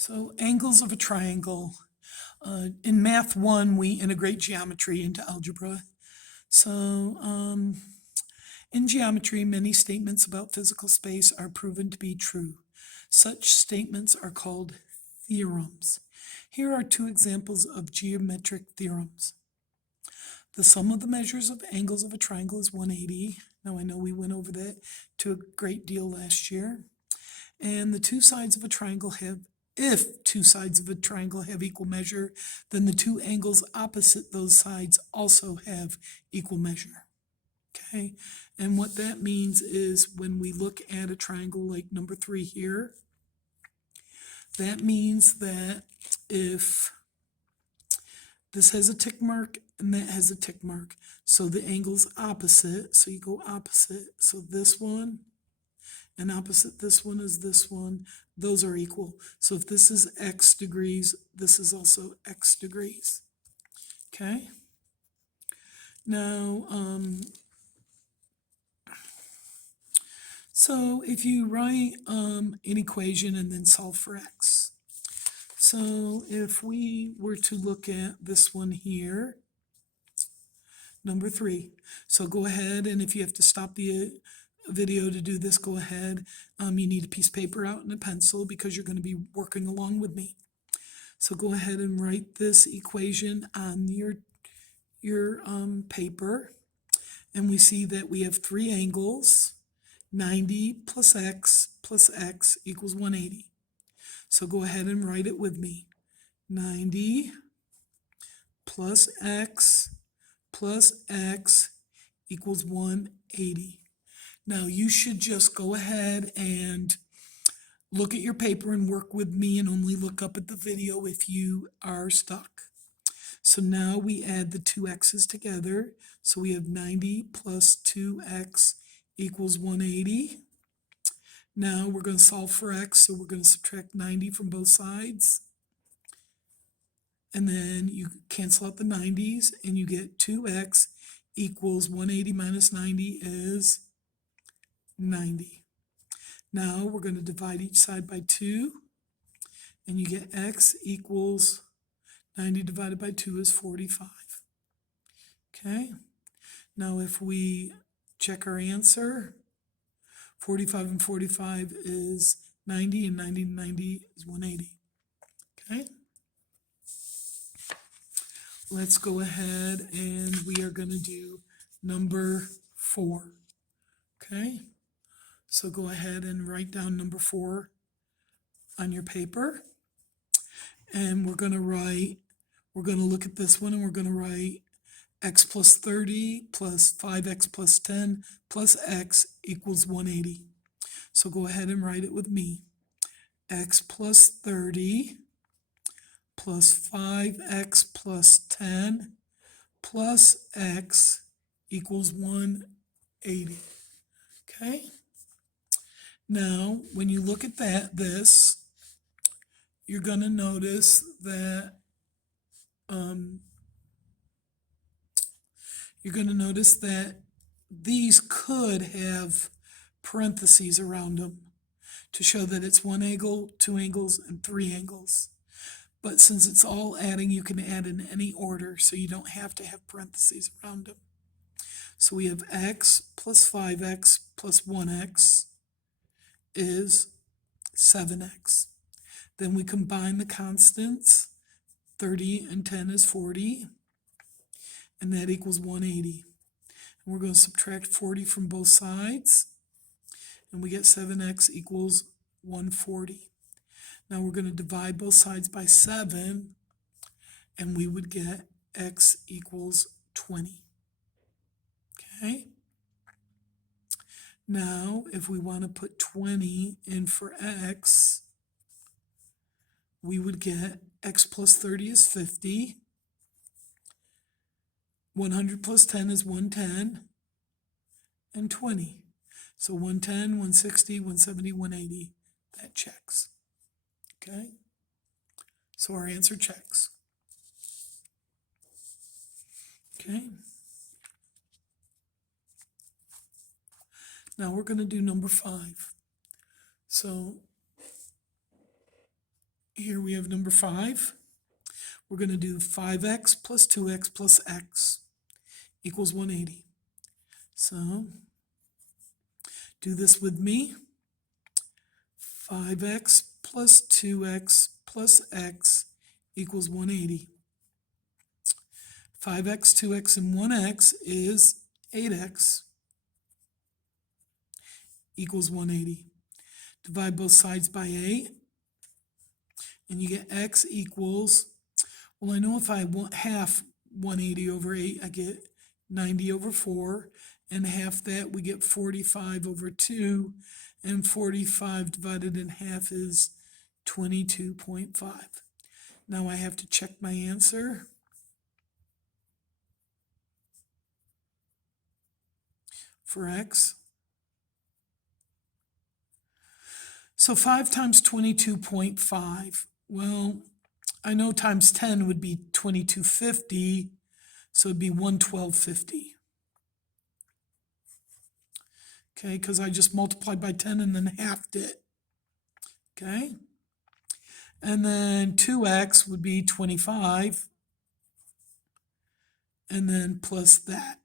So angles of a triangle. In Math 1, we integrate geometry into algebra. So in geometry, many statements about physical space are proven to be true. Such statements are called theorems. Here are two examples of geometric theorems. The sum of the measures of angles of a triangle is 180. Now I know we went over that to a great deal last year. And the two sides of a triangle have, if two sides of a triangle have equal measure, then the two angles opposite those sides also have equal measure. Okay, and what that means is when we look at a triangle like number 3 here, that means that if this has a tick mark and that has a tick mark, so the angle's opposite, so you go opposite, so this one and opposite this one is this one, those are equal. So if this is x degrees, this is also x degrees. Okay? Now, so if you write an equation and then solve for x. So if we were to look at this one here, number 3. So go ahead, and if you have to stop the video to do this, go ahead. You need a piece of paper out and a pencil because you're going to be working along with me. So go ahead and write this equation on your paper. And we see that we have 3 angles. 90 plus x equals 180. So go ahead and write it with me. 90 plus x equals 180. Now you should just go ahead and look at your paper and work with me and only look up at the video if you are stuck. So now we add the two x's together. So we have 90 plus 2x equals 180. Now we're going to solve for x, so we're going to subtract 90 from both sides. And then you cancel out the 90s and you get 2x equals 180 minus 90 is 90. Now we're going to divide each side by 2 and you get x equals 90 divided by 2 is 45. Okay, now if we check our answer, 45 and 45 is 90 and 90 and 90 is 180. Okay, let's go ahead and we are going to do number 4. Okay, so go ahead and write down number 4 on your paper. And we're going to look at this one and we're going to write x plus 30 plus 5x plus 10 plus x equals 180. So go ahead and write it with me. X plus 30 plus 5x plus 10 plus x equals 180. Okay? Now, when you look at this, you're going to notice that these could have parentheses around them to show that it's 1 angle, 2 angles, and 3 angles. But since it's all adding, you can add in any order, so you don't have to have parentheses around them. So we have x plus 5x plus 1x is 7x. Then we combine the constants. 30 and 10 is 40, and that equals 180. And we're going to subtract 40 from both sides, and we get 7x equals 140. Now we're going to divide both sides by 7, and we would get x equals 20. Okay? Now, if we want to put 20 in for x, we would get x plus 30 is 50. 100 plus 10 is 110. And 20. So 110, 160, 170, 180. That checks. Okay? So our answer checks. Okay? Now we're going to do number 5. So here we have number 5. We're going to do 5x plus 2x plus x equals 180. So do this with me. 5x plus 2x plus x equals 180. 5x, 2x, and 1x is 8x equals 180. Divide both sides by 8, and you get x equals, well, I know if I want half 180 over 8, I get 90 over 4, and half that, we get 45 over 2, and 45 divided in half is 22.5. Now I have to check my answer. For x. So 5 times 22.5. Well, I know times 10 would be 2250, so it'd be 11250. Okay, because I just multiplied by 10 and then halved it. Okay, and then 2x would be 25, and then plus that.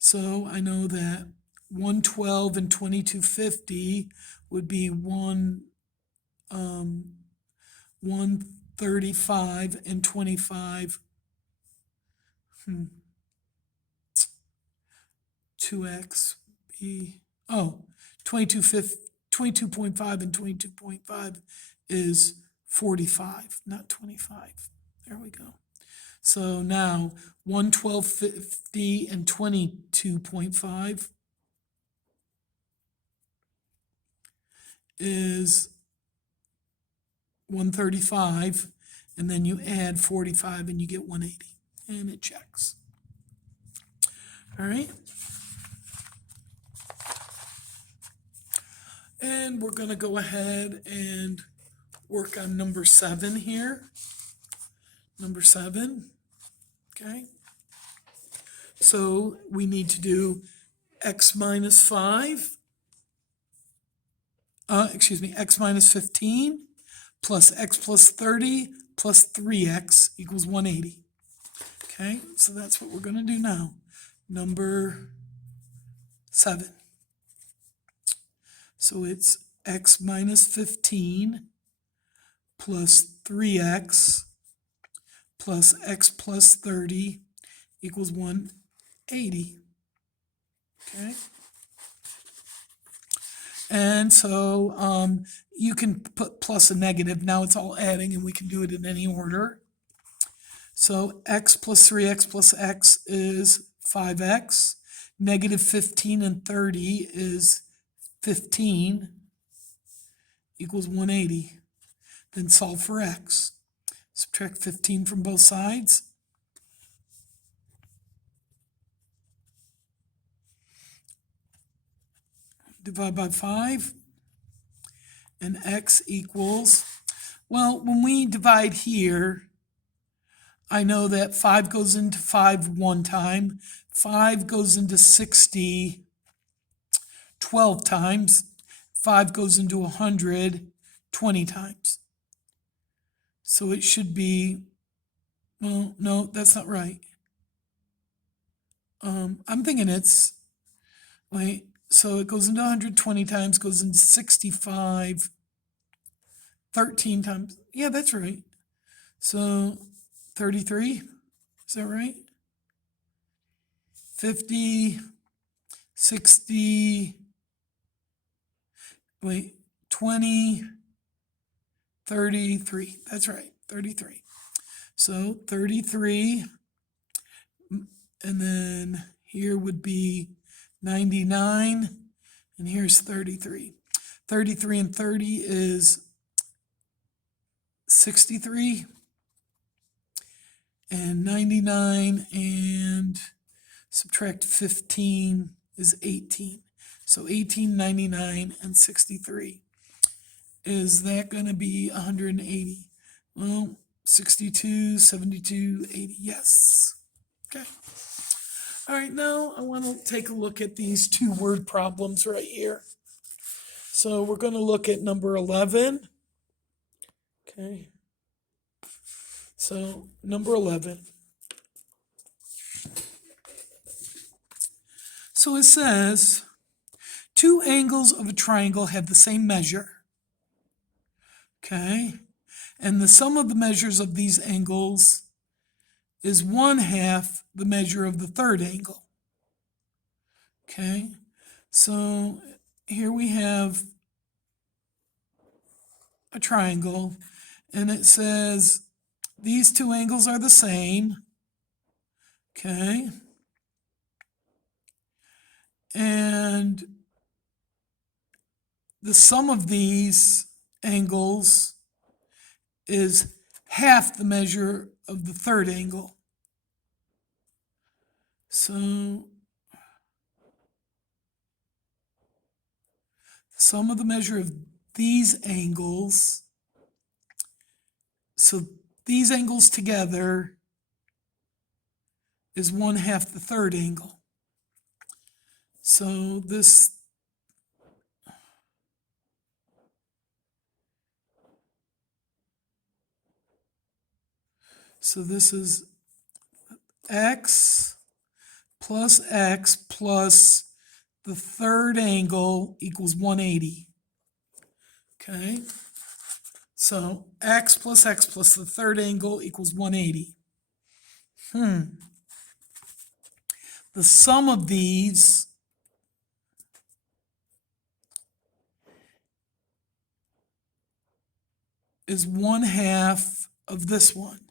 So I know that 112 and 2250 would be 135 and 25. 2x be 22.5 and 22.5 is 45, not 25. There we go. So now 112.50 and 22.5 is 135, and then you add 45 and you get 180, and it checks. All right. And we're going to go ahead and work on number 7 here. Number 7. Okay. So we need to do x minus 5. X minus 15 plus x plus 30 plus 3x equals 180. Okay, so that's what we're going to do now. Number 7. So it's x minus 15 plus 3x plus x plus 30 equals 180. Okay. And so you can put plus a negative. Now it's all adding, and we can do it in any order. So x plus 3x plus x is 5x. Negative 15 and 30 is 15 equals 180. Then solve for x. Subtract 15 from both sides. Divide by 5, and x equals, well, when we divide here, I know that 5 goes into 5 one time, 5 goes into 60 12 times, 5 goes into 100 20 times. So it should be, well, no, that's not right. I'm thinking it's, wait, so it goes into 120 times, goes into 65, 13 times. Yeah, that's right. So 33, is that right? 50, 60, wait, 20, 33. That's right, 33. So 33, and then here would be 99, and here's 33. 33 and 30 is 63, and 99 and subtract 15 is 18. So 18, 99, and 63. Is that going to be 180? Well, 62, 72, 80, yes. Okay. All right, now I want to take a look at these 2 word problems right here. So we're going to look at number 11. Okay. So, number 11. So it says, two angles of a triangle have the same measure. Okay. And the sum of the measures of these angles is 1/2 the measure of the third angle. Okay. So here we have a triangle, and it says these two angles are the same. Okay. And the sum of these angles is 1/2 the measure of the third angle. So the sum of the measure of these angles, so these angles together is 1/2 the third angle. So this, this is x plus the third angle equals 180. Okay, so x plus the third angle equals 180. The sum of these is 1/2 of this one.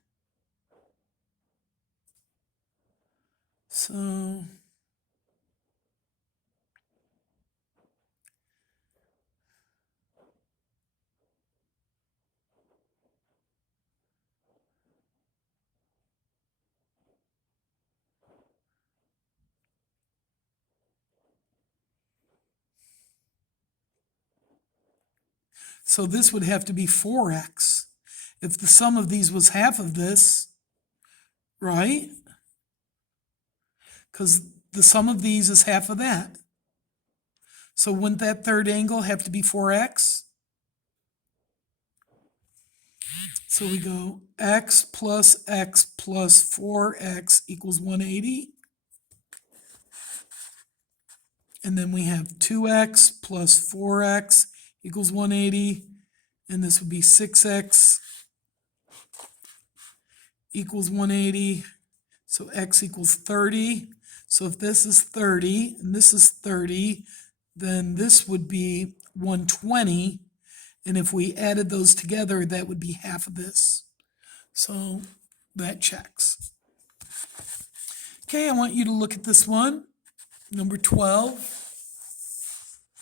So this would have to be 4x if the sum of these was 1/2 of this, right? Because the sum of these is 1/2 of that. So wouldn't that third angle have to be 4x? So we go x plus 4x equals 180. And then we have 2x plus 4x equals 180. And this would be 6x equals 180. So x equals 30. So if this is 30 and this is 30, then this would be 120. And if we added those together, that would be 1/2 of this. So that checks. Okay, I want you to look at this one, number 12.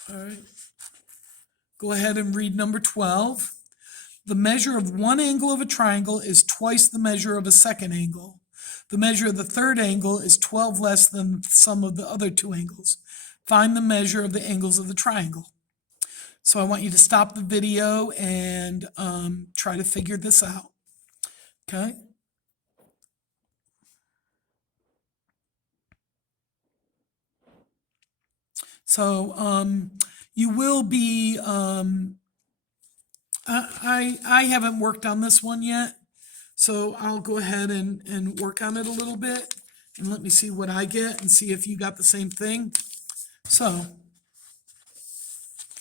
All right. Go ahead and read number 12. The measure of one angle of a triangle is twice the measure of a second angle. The measure of the third angle is 12 less than the sum of the other two angles. Find the measure of the angles of the triangle. So I want you to stop the video and try to figure this out. Okay? So you will be, I haven't worked on this one yet, so I'll go ahead and work on it a little bit, and let me see what I get and see if you got the same thing. So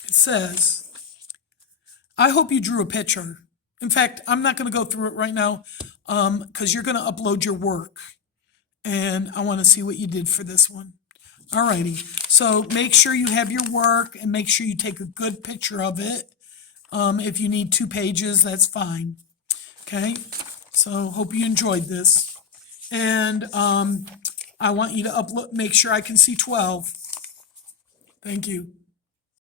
it says, I hope you drew a picture. In fact, I'm not going to go through it right now because you're going to upload your work, and I want to see what you did for this one. Alrighty, so make sure you have your work and make sure you take a good picture of it. If you need 2 pages, that's fine. Okay, so hope you enjoyed this. And I want you to upload, make sure I can see 12. Thank you.